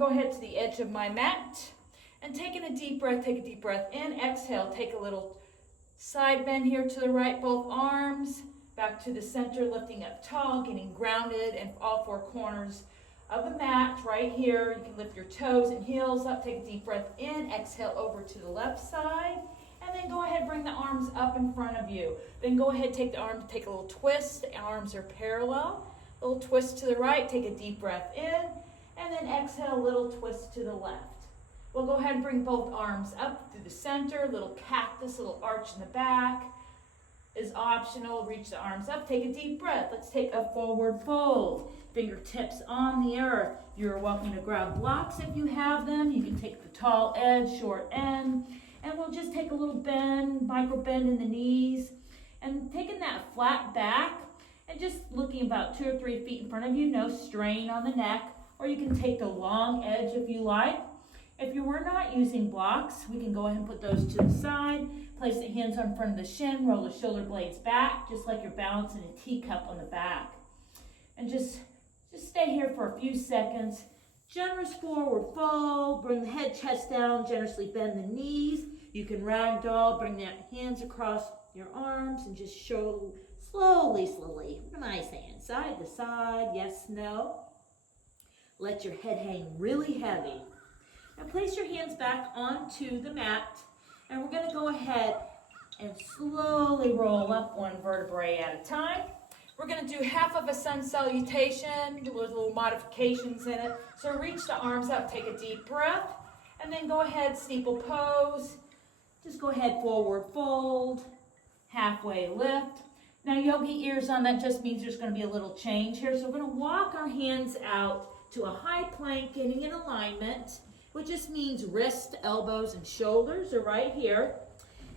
go ahead to the edge of my mat and taking a deep breath, take a deep breath in, exhale, take a little side bend here to the right, both arms back to the center, lifting up tall, getting grounded in all four corners of the mat right here. You can lift your toes and heels up, take a deep breath in, exhale over to the left side, and then go ahead, bring the arms up in front of you. Then go ahead, take the arms, take a little twist, the arms are parallel, a little twist to the right, take a deep breath in, and then exhale, a little twist to the left. We'll go ahead and bring both arms up through the center, little cactus, little arch in the back is optional. Reach the arms up, take a deep breath. Let's take a forward fold. Fingertips on the earth. You're welcome to grab blocks if you have them. You can take the tall edge, short end, and we'll just take a little bend, micro bend in the knees, and taking that flat back and just looking about 2 or 3 feet in front of you, no strain on the neck, or you can take the long edge if you like. If you were not using blocks, we can go ahead and put those to the side. Place the hands on front of the shin, roll the shoulder blades back, just like you're balancing a teacup on the back. And just stay here for a few seconds. Generous forward fold, bring the head, chest down, generously bend the knees. You can ragdoll, bring the hands across your arms and just show slowly. Nice hand, side to side, yes, no. Let your head hang really heavy. Now place your hands back onto the mat, and we're going to go ahead and slowly roll up one vertebrae at a time. We're going to do half of a sun salutation with little modifications in it. So reach the arms up, take a deep breath, and then go ahead, steeple pose. Just go ahead, forward fold, halfway lift. Now yogi ears on, that just means there's going to be a little change here. So we're going to walk our hands out to a high plank, getting in alignment, which just means wrist, elbows, and shoulders are right here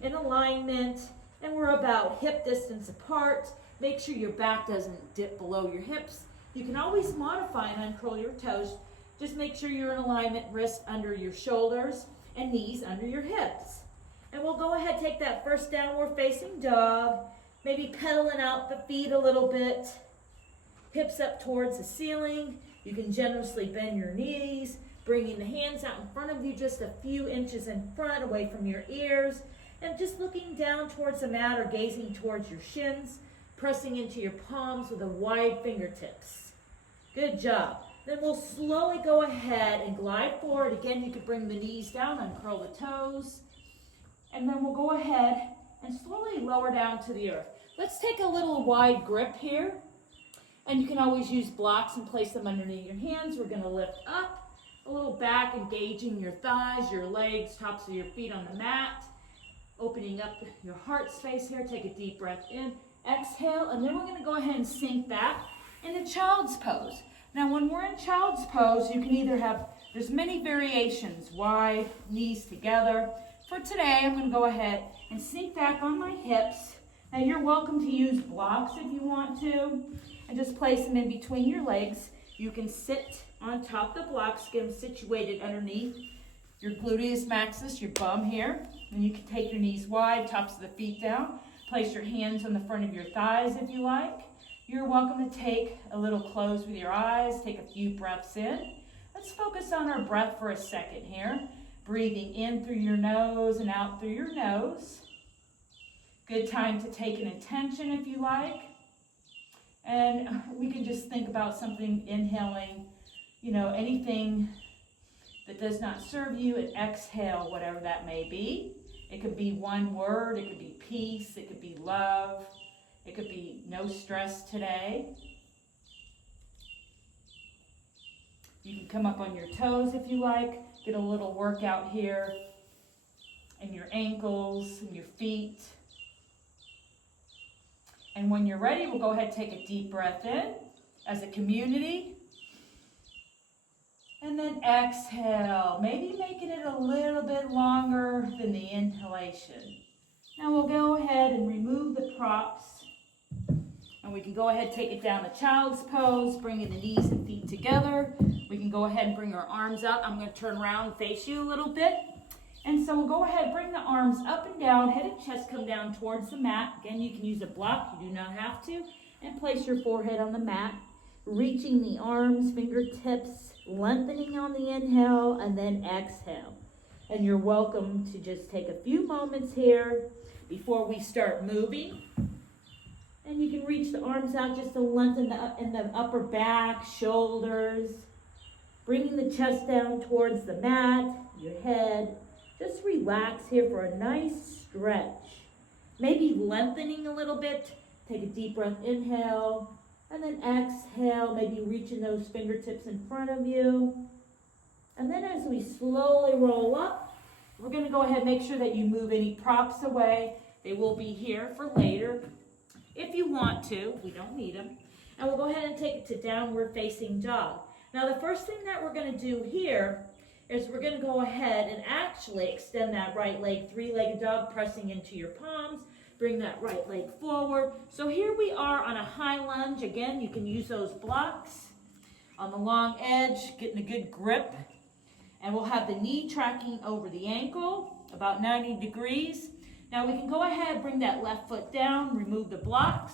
in alignment, and we're about hip distance apart. Make sure your back doesn't dip below your hips. You can always modify and uncurl your toes. Just make sure you're in alignment, wrists under your shoulders and knees under your hips. And we'll go ahead, take that first downward facing dog, maybe pedaling out the feet a little bit, hips up towards the ceiling. You can generously bend your knees, bringing the hands out in front of you just a few inches in front, away from your ears, and just looking down towards the mat or gazing towards your shins, pressing into your palms with a wide fingertips. Good job. Then we'll slowly go ahead and glide forward. Again, you could bring the knees down, uncurl the toes, and then we'll go ahead and slowly lower down to the earth. Let's take a little wide grip here, and you can always use blocks and place them underneath your hands. We're going to lift up, a little back, engaging your thighs, your legs, tops of your feet on the mat, opening up your heart space here. Take a deep breath in, exhale, and then we're going to go ahead and sink back into child's pose. Now when we're in child's pose, you can either have, there's many variations, wide, knees together. For today, I'm going to go ahead and sink back on my hips. Now you're welcome to use blocks if you want to, and just place them in between your legs. You can sit on top of the blocks, get them situated underneath your gluteus maximus, your bum here. And you can take your knees wide, tops of the feet down. Place your hands on the front of your thighs if you like. You're welcome to take a little close with your eyes, take a few breaths in. Let's focus on our breath for a second here. Breathing in through your nose and out through your nose. Good time to take an intention if you like. And we can just think about something, inhaling, anything that does not serve you, and exhale, whatever that may be. It could be one word, it could be peace, it could be love, it could be no stress today. You can come up on your toes if you like, get a little workout here in your ankles and your feet. And when you're ready, we'll go ahead and take a deep breath in as a community. And then exhale, maybe making it a little bit longer than the inhalation. Now we'll go ahead and remove the props. And we can go ahead and take it down to child's pose, bringing the knees and feet together. We can go ahead and bring our arms out. I'm going to turn around and face you a little bit. And so we'll go ahead and bring the arms up and down, head and chest come down towards the mat. Again, you can use a block, you do not have to. And place your forehead on the mat, reaching the arms, fingertips, lengthening on the inhale and then exhale. And you're welcome to just take a few moments here before we start moving. And you can reach the arms out just to lengthen in the upper back, shoulders, bringing the chest down towards the mat, your head. Just relax here for a nice stretch. Maybe lengthening a little bit. Take a deep breath, inhale, and then exhale, maybe reaching those fingertips in front of you. And then as we slowly roll up, we're going to go ahead and make sure that you move any props away. They will be here for later. If you want to, we don't need them. And we'll go ahead and take it to downward facing dog. Now the first thing that we're going to do here is we're going to go ahead and actually extend that right leg, three-legged dog, pressing into your palms. Bring that right leg forward. So here we are on a high lunge. Again, you can use those blocks on the long edge, getting a good grip. And we'll have the knee tracking over the ankle, about 90 degrees. Now we can go ahead, bring that left foot down, remove the blocks.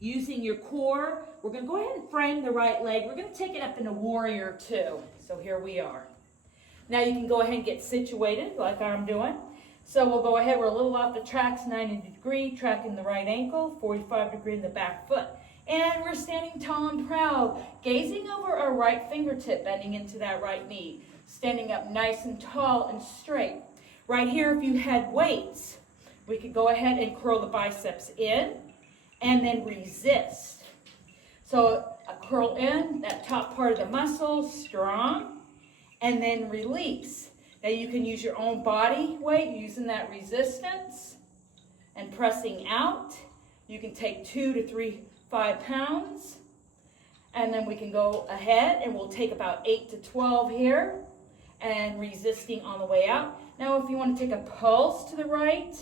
Using your core, we're going to go ahead and frame the right leg. We're going to take it up into warrior two. So here we are. Now you can go ahead and get situated like I'm doing. So we'll go ahead, we're a little off the tracks, 90 degree, tracking the right ankle, 45 degree in the back foot. And we're standing tall and proud, gazing over our right fingertip, bending into that right knee. Standing up nice and tall and straight. Right here, if you had weights, we could go ahead and curl the biceps in and then resist. So a curl in, that top part of the muscle, strong, and then release. Now you can use your own body weight using that resistance and pressing out. You can take 2 to 5 pounds. And then we can go ahead and we'll take about 8 to 12 here and resisting on the way out. Now if you want to take a pulse to the right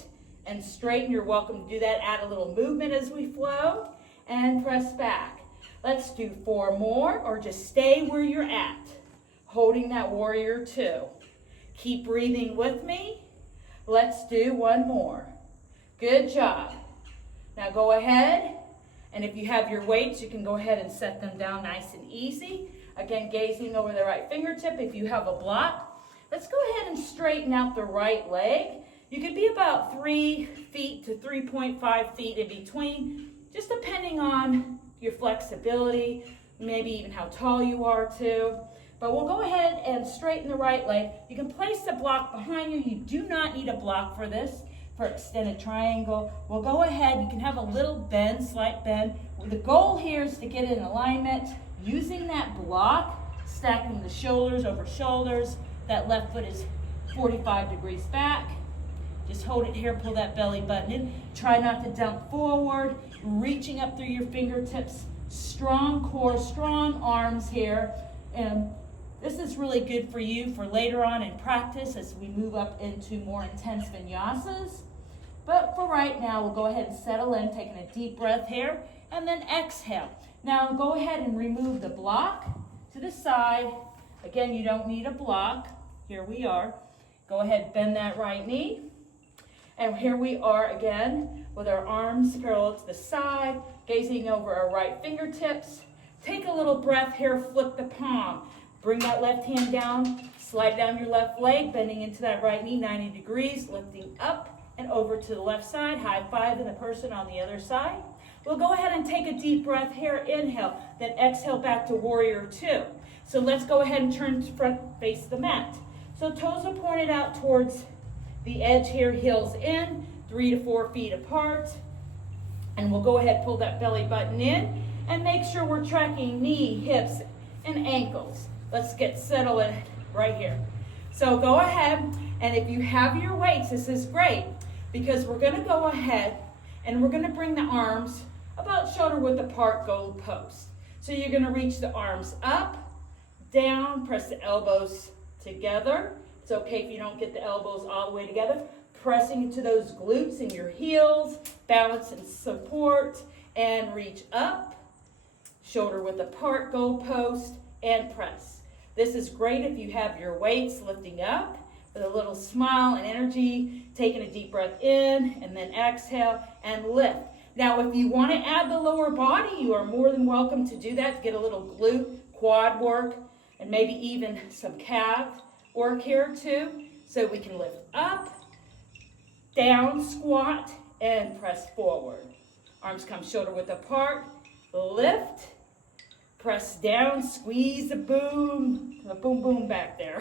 and straighten, you're welcome to do that. Add a little movement as we flow and press back. Let's do 4 more, or just stay where you're at, holding that warrior two. Keep breathing with me. Let's do 1 more. Good job. Now go ahead, and if you have your weights, you can go ahead and set them down nice and easy. Again, gazing over the right fingertip. If you have a block, let's go ahead and straighten out the right leg. You could be about 3 feet to 3.5 feet in between, just depending on your flexibility, maybe even how tall you are too. But we'll go ahead and straighten the right leg. You can place the block behind you. You do not need a block for this, for extended triangle. We'll go ahead, you can have a little bend, slight bend. The goal here is to get in alignment using that block, stacking the shoulders over shoulders. That left foot is 45 degrees back. Just hold it here, pull that belly button in. Try not to dump forward, reaching up through your fingertips. Strong core, strong arms here. And this is really good for you for later on in practice as we move up into more intense vinyasas. But for right now, we'll go ahead and settle in, taking a deep breath here, and then exhale. Now go ahead and remove the block to the side. Again, you don't need a block. Here we are. Go ahead, bend that right knee. And here we are again with our arms parallel to the side, gazing over our right fingertips. Take a little breath here, flip the palm. Bring that left hand down, slide down your left leg, bending into that right knee, 90 degrees, lifting up and over to the left side, high five in the person on the other side. We'll go ahead and take a deep breath here, inhale, then exhale back to warrior two. So let's go ahead and turn to front, face the mat. So toes are pointed out towards the edge here, heels in, 3 to 4 feet apart. And we'll go ahead, pull that belly button in, and make sure we're tracking knee, hips, and ankles. Let's get settled in right here. So go ahead, and if you have your weights, this is great, because we're gonna go ahead and we're gonna bring the arms about shoulder width apart, goal post. So you're gonna reach the arms up, down, press the elbows together. It's okay if you don't get the elbows all the way together. Pressing into those glutes and your heels, balance and support, and reach up, shoulder width apart, goal post, and press. This is great if you have your weights lifting up with a little smile and energy, taking a deep breath in, and then exhale and lift. Now, if you want to add the lower body, you are more than welcome to do that to get a little glute quad work and maybe even some calf work here too. So we can lift up, down, squat, and press forward. Arms come shoulder width apart, lift, press down, squeeze the boom boom back there,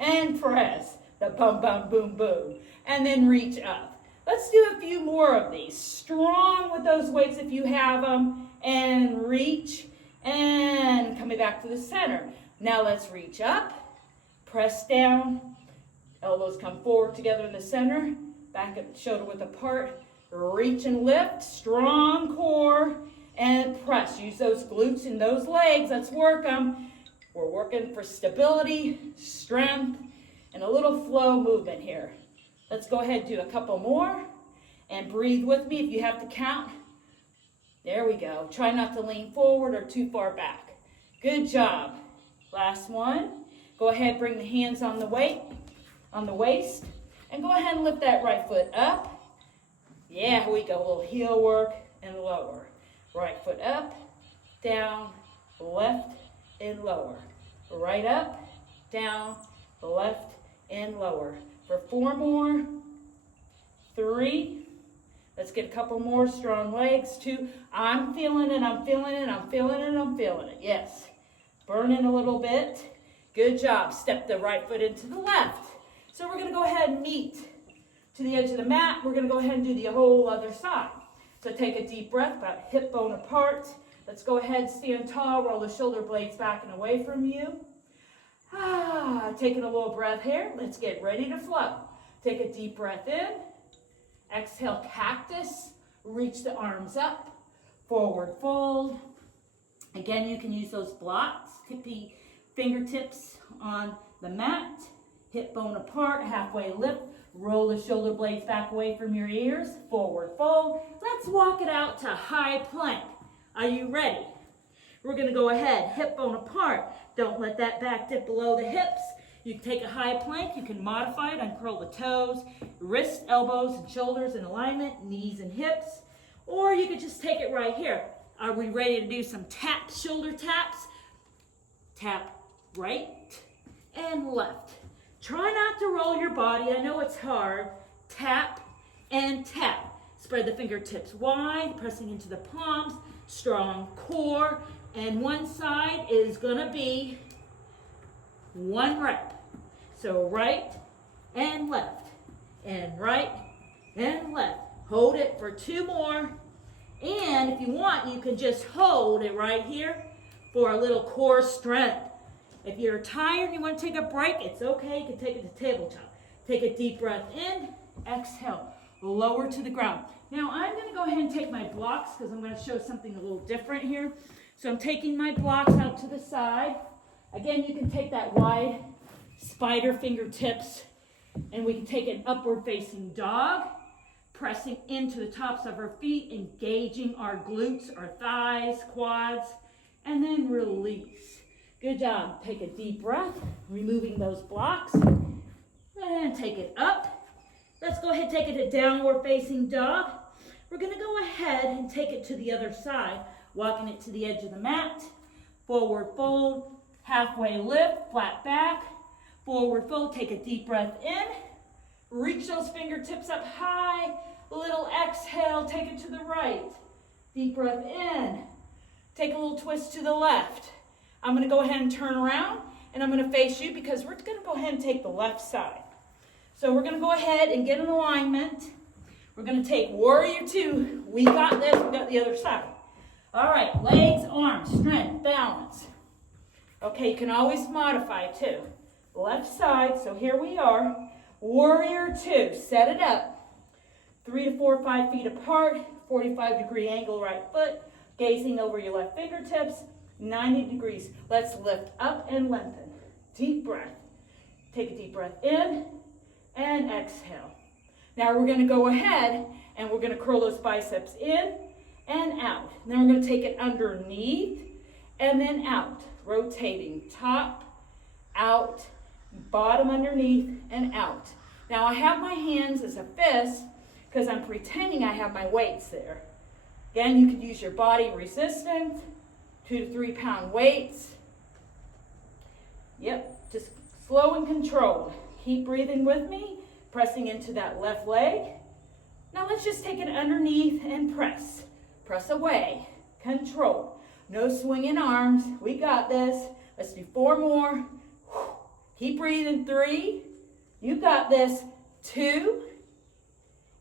and press the bum bum boom boom, and then reach up. Let's do a few more of these. Strong with those weights if you have them, and reach, and coming back to the center. Now let's reach up, press down, elbows come forward together in the center, back up, shoulder width apart, reach and lift, strong core, and press. Use those glutes and those legs. Let's work them. We're working for stability, strength, and a little flow movement here. Let's go ahead and do a couple more. And breathe with me if you have to count. There we go. Try not to lean forward or too far back. Good job. Last one. Go ahead, bring the hands on the weight, on the waist, and go ahead and lift that right foot up. Yeah, here we go. A little heel work and lower. Right foot up, down, left, and lower. Right up, down, left, and lower. For 4 more, 3. Let's get a couple more. Strong legs. 2. I'm feeling it, I'm feeling it, I'm feeling it, I'm feeling it. Yes. Burning a little bit. Good job. Step the right foot into the left. So we're going to go ahead and meet to the edge of the mat. We're going to go ahead and do the whole other side. So take a deep breath, about hip bone apart. Let's go ahead, stand tall, roll the shoulder blades back and away from you. Taking a little breath here. Let's get ready to flow. Take a deep breath in. Exhale, cactus. Reach the arms up. Forward fold. Again, you can use those blocks. Tippy fingertips on the mat. Hip bone apart, halfway lift. Roll the shoulder blades back away from your ears. Forward fold. Let's walk it out to high plank. Are you ready? We're going to go ahead, hip bone apart. Don't let that back dip below the hips. You can take a high plank. You can modify it, uncurl the toes, wrists, elbows, and shoulders in alignment, knees and hips. Or you could just take it right here. Are we ready to do some tap, shoulder taps? Tap right and left. Try not to roll your body. I know it's hard. Tap and tap. Spread the fingertips wide, pressing into the palms. Strong core. And one side is going to be 1 rep. So right and left. And right and left. Hold it for 2 more. And if you want, you can just hold it right here for a little core strength. If you're tired and you want to take a break, it's okay. You can take it to tabletop. Take a deep breath in. Exhale. Lower to the ground. Now I'm going to go ahead and take my blocks because I'm going to show something a little different here. So I'm taking my blocks out to the side. Again, you can take that wide spider fingertips and we can take an upward facing dog. Pressing into the tops of our feet, engaging our glutes, our thighs, quads, and then release. Good job. Take a deep breath, removing those blocks, and take it up. Let's go ahead and take it to downward facing dog. We're going to go ahead and take it to the other side, walking it to the edge of the mat. Forward fold, halfway lift, flat back. Forward fold, take a deep breath in. Reach those fingertips up high. Little exhale, take it to the right. Deep breath in. Take a little twist to the left. I'm going to go ahead and turn around, and I'm going to face you because we're going to go ahead and take the left side. So we're going to go ahead and get an alignment. We're going to take warrior 2. We got this. We got the other side. All right, legs, arms, strength, balance. Okay, you can always modify too. Left side, so here we are. Warrior 2, set it up. 3 to 4 or 5 feet apart, 45-degree angle right foot, gazing over your left fingertips, 90 degrees. Let's lift up and lengthen. Deep breath. Take a deep breath in and exhale. Now we're going to go ahead and we're going to curl those biceps in and out. Then we're going to take it underneath and then out, rotating top, out, bottom underneath, and out. Now I have my hands as a fist because I'm pretending I have my weights there. Again, you could use your body resistant, 2 to 3 pound weights. Yep, just slow and controlled. Keep breathing with me, pressing into that left leg. Now let's just take it underneath and press. Press away, control. No swinging arms, we got this. Let's do 4 more. Keep breathing, 3, you got this, 2,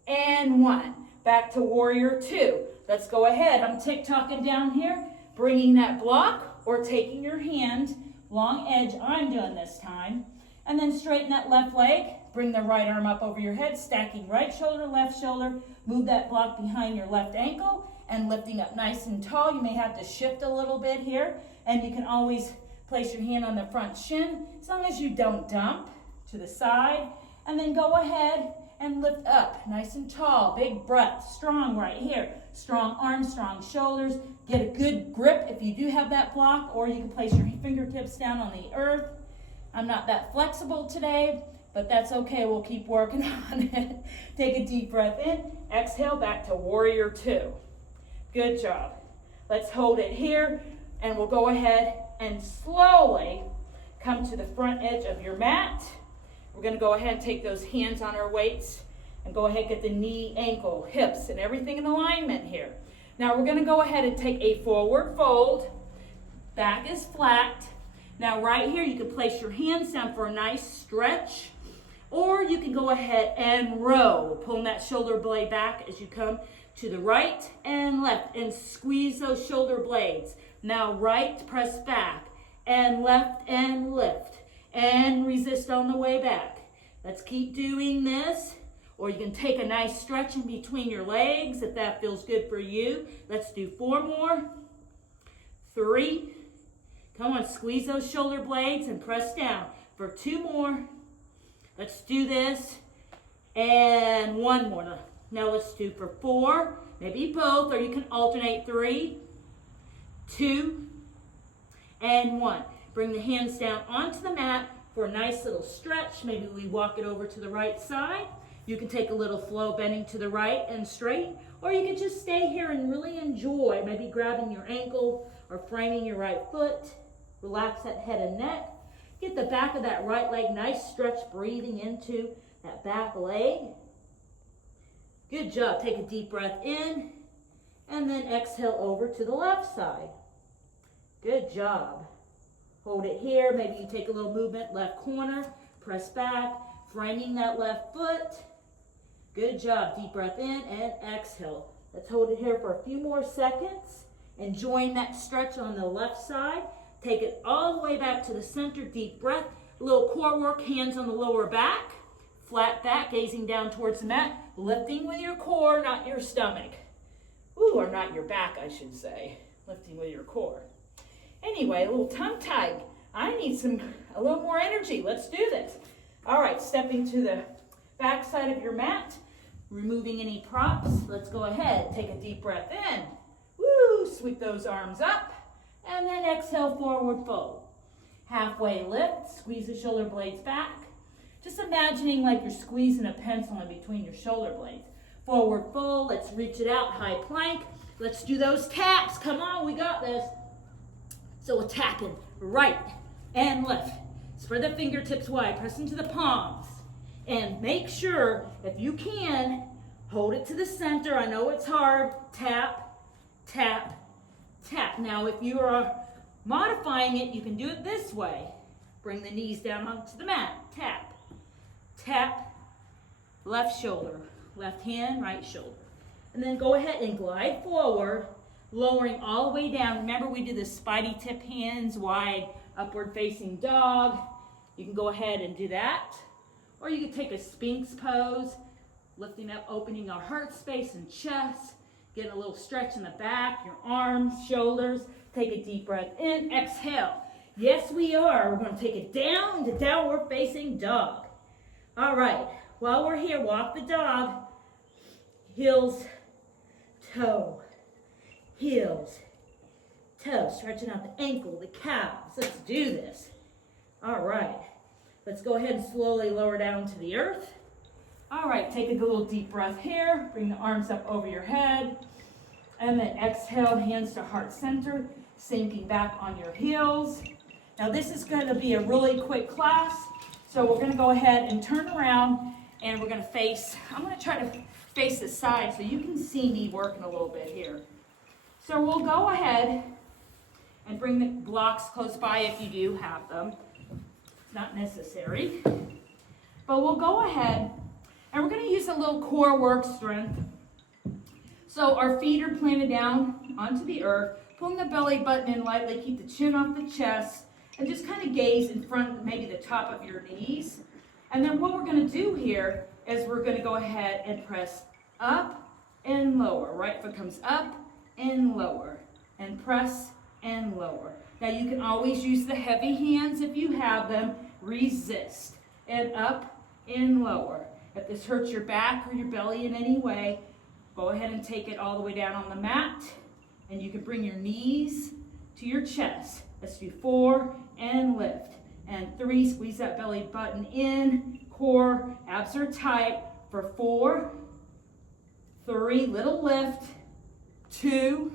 and 1. Back to warrior 2. Let's go ahead, I'm tick-tocking down here, bringing that block or taking your hand, long edge, I'm doing this time, and then straighten that left leg, bring the right arm up over your head, stacking right shoulder, left shoulder, move that block behind your left ankle, and lifting up nice and tall. You may have to shift a little bit here, and you can always place your hand on the front shin, as long as you don't dump to the side, and then go ahead and lift up, nice and tall, big breath, strong right here, strong arms, strong shoulders, get a good grip if you do have that block, or you can place your fingertips down on the earth. I'm not that flexible today, but that's okay, we'll keep working on it. Take a deep breath in, exhale, back to warrior 2. Good job. Let's hold it here, and we'll go ahead and slowly come to the front edge of your mat. We're going to go ahead and take those hands on our weights and go ahead and get the knee, ankle, hips, and everything in alignment here. Now we're going to go ahead and take a forward fold. Back is flat. Now right here you can place your hands down for a nice stretch, or you can go ahead and row, pulling that shoulder blade back as you come to the right and left and squeeze those shoulder blades. Now right, press back, and left and lift, and resist on the way back. Let's keep doing this, or you can take a nice stretch in between your legs if that feels good for you. Let's do 4 more, 3, come on, squeeze those shoulder blades and press down for 2 more. Let's do this, and 1 more. Now let's do for 4, maybe both, or you can alternate 3, 2, and 1. Bring the hands down onto the mat for a nice little stretch. Maybe we walk it over to the right side. You can take a little flow, bending to the right and straight, or you can just stay here and really enjoy, maybe grabbing your ankle or framing your right foot. Relax that head and neck. Get the back of that right leg, nice stretch, breathing into that back leg. Good job. Take a deep breath in, and then exhale over to the left side. Good job. Hold it here. Maybe you take a little movement, left corner, press back, framing that left foot. Good job. Deep breath in and exhale. Let's hold it here for a few more seconds. Enjoying that stretch on the left side. Take it all the way back to the center. Deep breath. A little core work, hands on the lower back. Flat back, gazing down towards the mat. Lifting with your core, not your stomach. Ooh, or not your back, I should say. Lifting with your core. Anyway, a little tongue tie. I need a little more energy. Let's do this. All right, stepping to the back side of your mat, removing any props. Let's go ahead. Take a deep breath in. Woo, sweep those arms up. And then exhale, forward fold. Halfway lift, squeeze the shoulder blades back. Just imagining like you're squeezing a pencil in between your shoulder blades. Forward fold, let's reach it out, high plank. Let's do those taps. Come on, we got this. So we're tapping right and left. Spread the fingertips wide, press into the palms. And make sure, if you can, hold it to the center. I know it's hard. Tap, tap, tap. Now, if you are modifying it, you can do it this way. Bring the knees down onto the mat. Tap, tap, left shoulder, left hand, right shoulder. And then go ahead and glide forward, lowering all the way down. Remember, we do the spidey tip hands, wide, upward facing dog. You can go ahead and do that. Or you can take a Sphinx pose, lifting up, opening our heart space and chest. Get a little stretch in the back, your arms, shoulders. Take a deep breath in, exhale. Yes, we are. We're going to take it down to downward facing dog. All right, while we're here, walk the dog. Heels, toe, heels, toe. Stretching out the ankle, the calves. Let's do this. All right, let's go ahead and slowly lower down to the earth. All right, take a little deep breath here. Bring the arms up over your head. And then exhale, hands to heart center, sinking back on your heels. Now this is going to be a really quick class, so we're going to go ahead and turn around and we're going to face, I'm going to try to face the side so you can see me working a little bit here. So we'll go ahead and bring the blocks close by if you do have them. It's not necessary. But we'll go ahead and we're going to use a little core work strength. So our feet are planted down onto the earth, pulling the belly button in lightly, keep the chin off the chest, and just kind of gaze in front, maybe the top of your knees. And then what we're going to do here is we're going to go ahead and press up and lower. Right foot comes up and lower, and press and lower. Now you can always use the heavy hands if you have them. Resist, and up and lower. If this hurts your back or your belly in any way, go ahead and take it all the way down on the mat, and you can bring your knees to your chest. Let's do 4 and lift, and 3, squeeze that belly button in, core, abs are tight, for 4, 3, little lift, 2,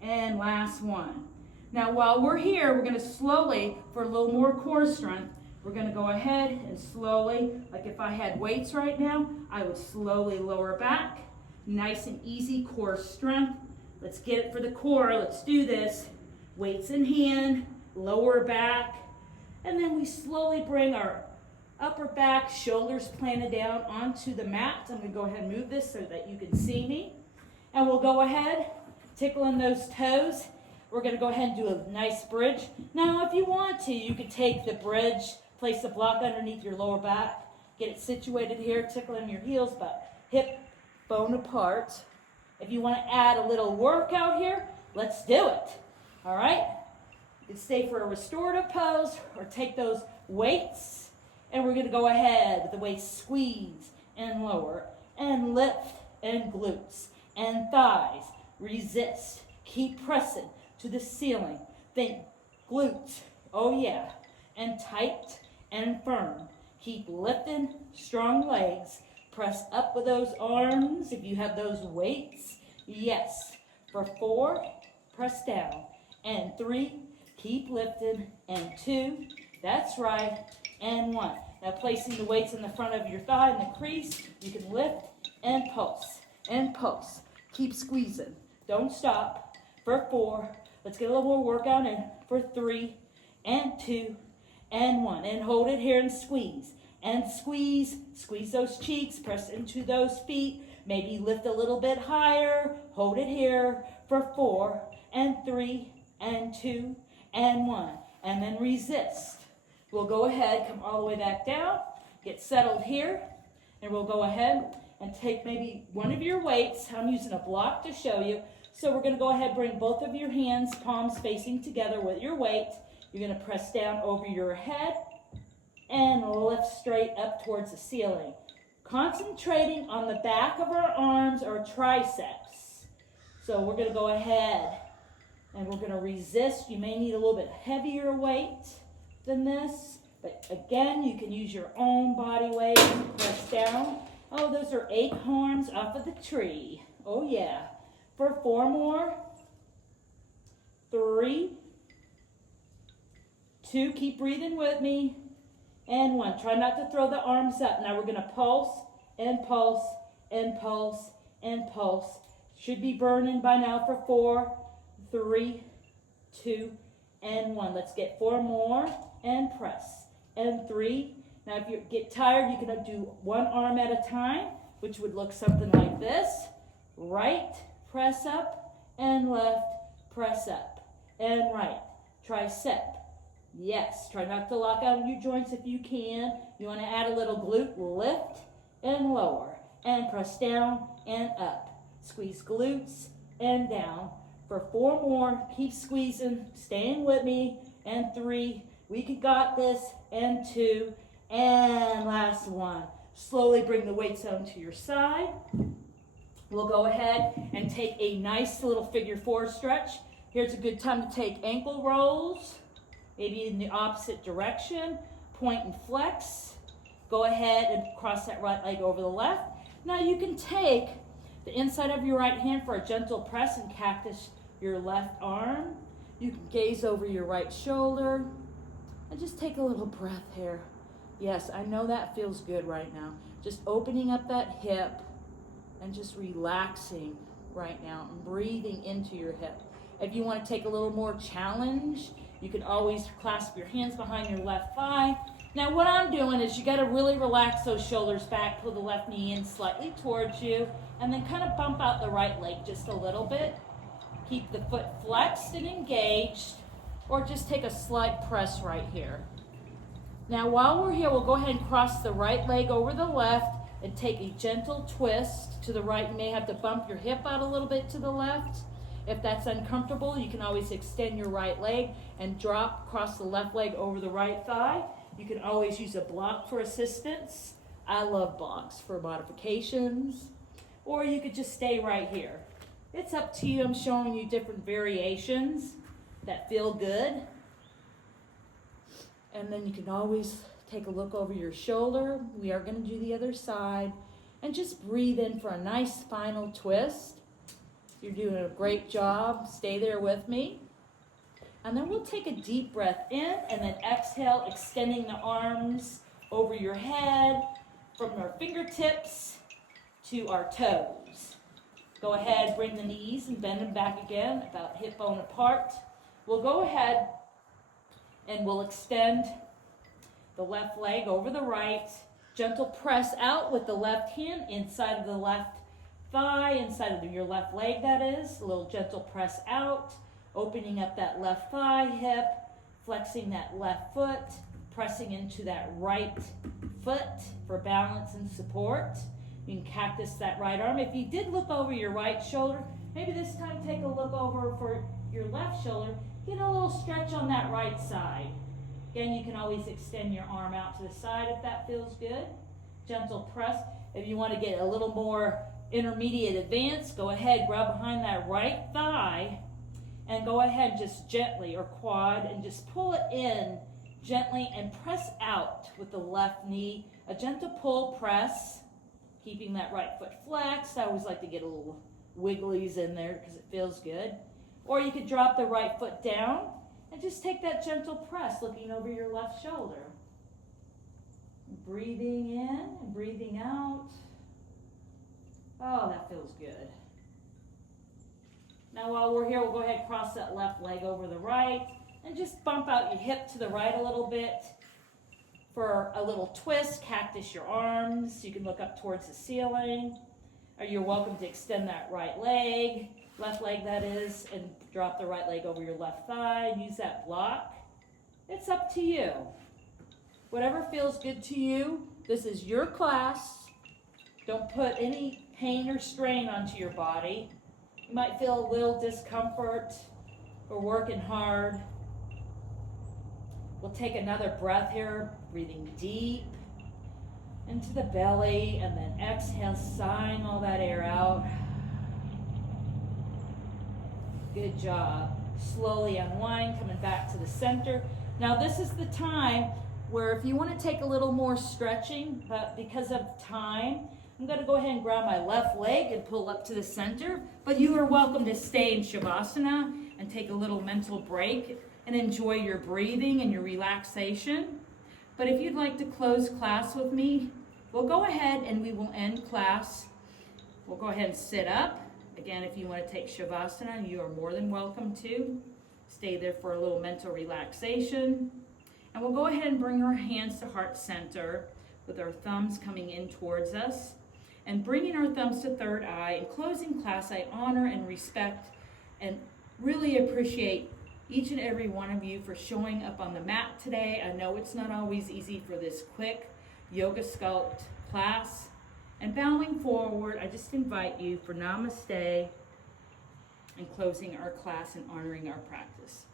and last 1. Now while we're here, we're going to slowly, for a little more core strength, we're going to go ahead and slowly, like if I had weights right now, I would slowly lower back. Nice and easy core strength. Let's get it for the core. Let's do this. Weights in hand, lower back, and then we slowly bring our upper back, shoulders planted down onto the mat. I'm going to go ahead and move this so that you can see me. And we'll go ahead, tickling those toes. We're going to go ahead and do a nice bridge. Now, if you want to, you could take the bridge, place the block underneath your lower back, get it situated here, tickling your heels, but hip bone apart. If you want to add a little workout here, let's do it. All right? You can stay for a restorative pose or take those weights, and we're going to go ahead with the weights, squeeze and lower, and lift and glutes and thighs. Resist. Keep pressing to the ceiling. Think glutes. Oh yeah. And tight and firm. Keep lifting. Strong legs. Press up with those arms if you have those weights. Yes. For 4, press down. And 3, keep lifting. And 2, that's right. And 1. Now placing the weights in the front of your thigh in the crease, you can lift and pulse. And pulse. Keep squeezing. Don't stop. For 4, let's get a little more workout in. For 3, and 2, and 1. And hold it here and squeeze. And squeeze. Squeeze those cheeks. Press into those feet. Maybe lift a little bit higher. Hold it here. For 4, and 3, and 2, and 1. And then resist. We'll go ahead, come all the way back down. Get settled here. And we'll go ahead and take maybe one of your weights. I'm using a block to show you. So we're going to go ahead and bring both of your hands, palms facing together with your weight. You're going to press down over your head and lift straight up towards the ceiling. Concentrating on the back of our arms or triceps. So we're going to go ahead and we're going to resist. You may need a little bit heavier weight than this. But again, you can use your own body weight. Press down. Oh, those are acorns off of the tree. Oh, yeah. For 4 more. 3. 2. Keep breathing with me. And 1. Try not to throw the arms up. Now we're going to pulse and pulse and pulse and pulse. Should be burning by now for 4, 3, 2, and 1. Let's get 4 more and press. And 3. Now if you get tired, you can do one arm at a time, which would look something like this. Right, press up, and left, press up, and right. Tricep. Yes, try not to lock out your joints if you can. You want to add a little glute, lift, and lower, and press down and up. Squeeze glutes and down. For 4 more, keep squeezing, staying with me, and 3, we got this, and 2, and last 1. Slowly bring the weights onto your side. We'll go ahead and take a nice little figure 4 stretch. Here's a good time to take ankle rolls, maybe in the opposite direction. Point and flex. Go ahead and cross that right leg over the left. Now you can take the inside of your right hand for a gentle press and cactus your left arm. You can gaze over your right shoulder and just take a little breath here. Yes, I know that feels good right now. Just opening up that hip and just relaxing right now and breathing into your hip. If you want to take a little more challenge, you can always clasp your hands behind your left thigh. Now what I'm doing is you got to really relax those shoulders back, pull the left knee in slightly towards you, and then kind of bump out the right leg just a little bit. Keep the foot flexed and engaged, or just take a slight press right here. Now while we're here, we'll go ahead and cross the right leg over the left and take a gentle twist to the right. You may have to bump your hip out a little bit to the left. If that's uncomfortable, you can always extend your right leg and drop, cross the left leg over the right thigh. You can always use a block for assistance. I love blocks for modifications. Or you could just stay right here. It's up to you. I'm showing you different variations that feel good. And then you can always take a look over your shoulder. We are going to do the other side. And just breathe in for a nice final twist. You're doing a great job. Stay there with me. And then we'll take a deep breath in and then exhale, extending the arms over your head from our fingertips to our toes. Go ahead, bring the knees and bend them back again, about hip bone apart. We'll go ahead and we'll extend the left leg over the right. Gentle press out with the left hand inside of the left thigh, inside of your left leg, that is. A little gentle press out, opening up that left thigh, hip, flexing that left foot, pressing into that right foot for balance and support. You can cactus that right arm. If you did look over your right shoulder, maybe this time take a look over for your left shoulder. Get a little stretch on that right side. Again, you can always extend your arm out to the side if that feels good. Gentle press. If you want to get a little more intermediate advance, go ahead, grab behind that right thigh and go ahead just gently, or quad, and just pull it in gently and press out with the left knee. A gentle pull press, keeping that right foot flexed. I always like to get a little wigglies in there because it feels good. Or you could drop the right foot down and just take that gentle press, looking over your left shoulder. Breathing in and breathing out. Oh, that feels good. Now while we're here, we'll go ahead and cross that left leg over the right and just bump out your hip to the right a little bit for a little twist. Cactus your arms. You can look up towards the ceiling. Or you're welcome to extend that right leg, left leg that is, and drop the right leg over your left thigh. Use that block. It's up to you. Whatever feels good to you. This is your class. Don't put any pain or strain onto your body. You might feel a little discomfort or working hard. We'll take another breath here, breathing deep into the belly, and then exhale, sighing all that air out. Good job. Slowly unwind, coming back to the center. Now this is the time where if you want to take a little more stretching, but because of time, I'm going to go ahead and grab my left leg and pull up to the center. But you are welcome to stay in Savasana and take a little mental break and enjoy your breathing and your relaxation. But if you'd like to close class with me, we'll go ahead and we will end class. We'll go ahead and sit up. Again, if you want to take Savasana, you are more than welcome to. Stay there for a little mental relaxation. And we'll go ahead and bring our hands to heart center with our thumbs coming in towards us. And bringing our thumbs to third eye. In closing class, I honor and respect and really appreciate each and every one of you for showing up on the mat today. I know it's not always easy for this quick yoga sculpt class. And bowing forward, I just invite you for namaste and closing our class and honoring our practice.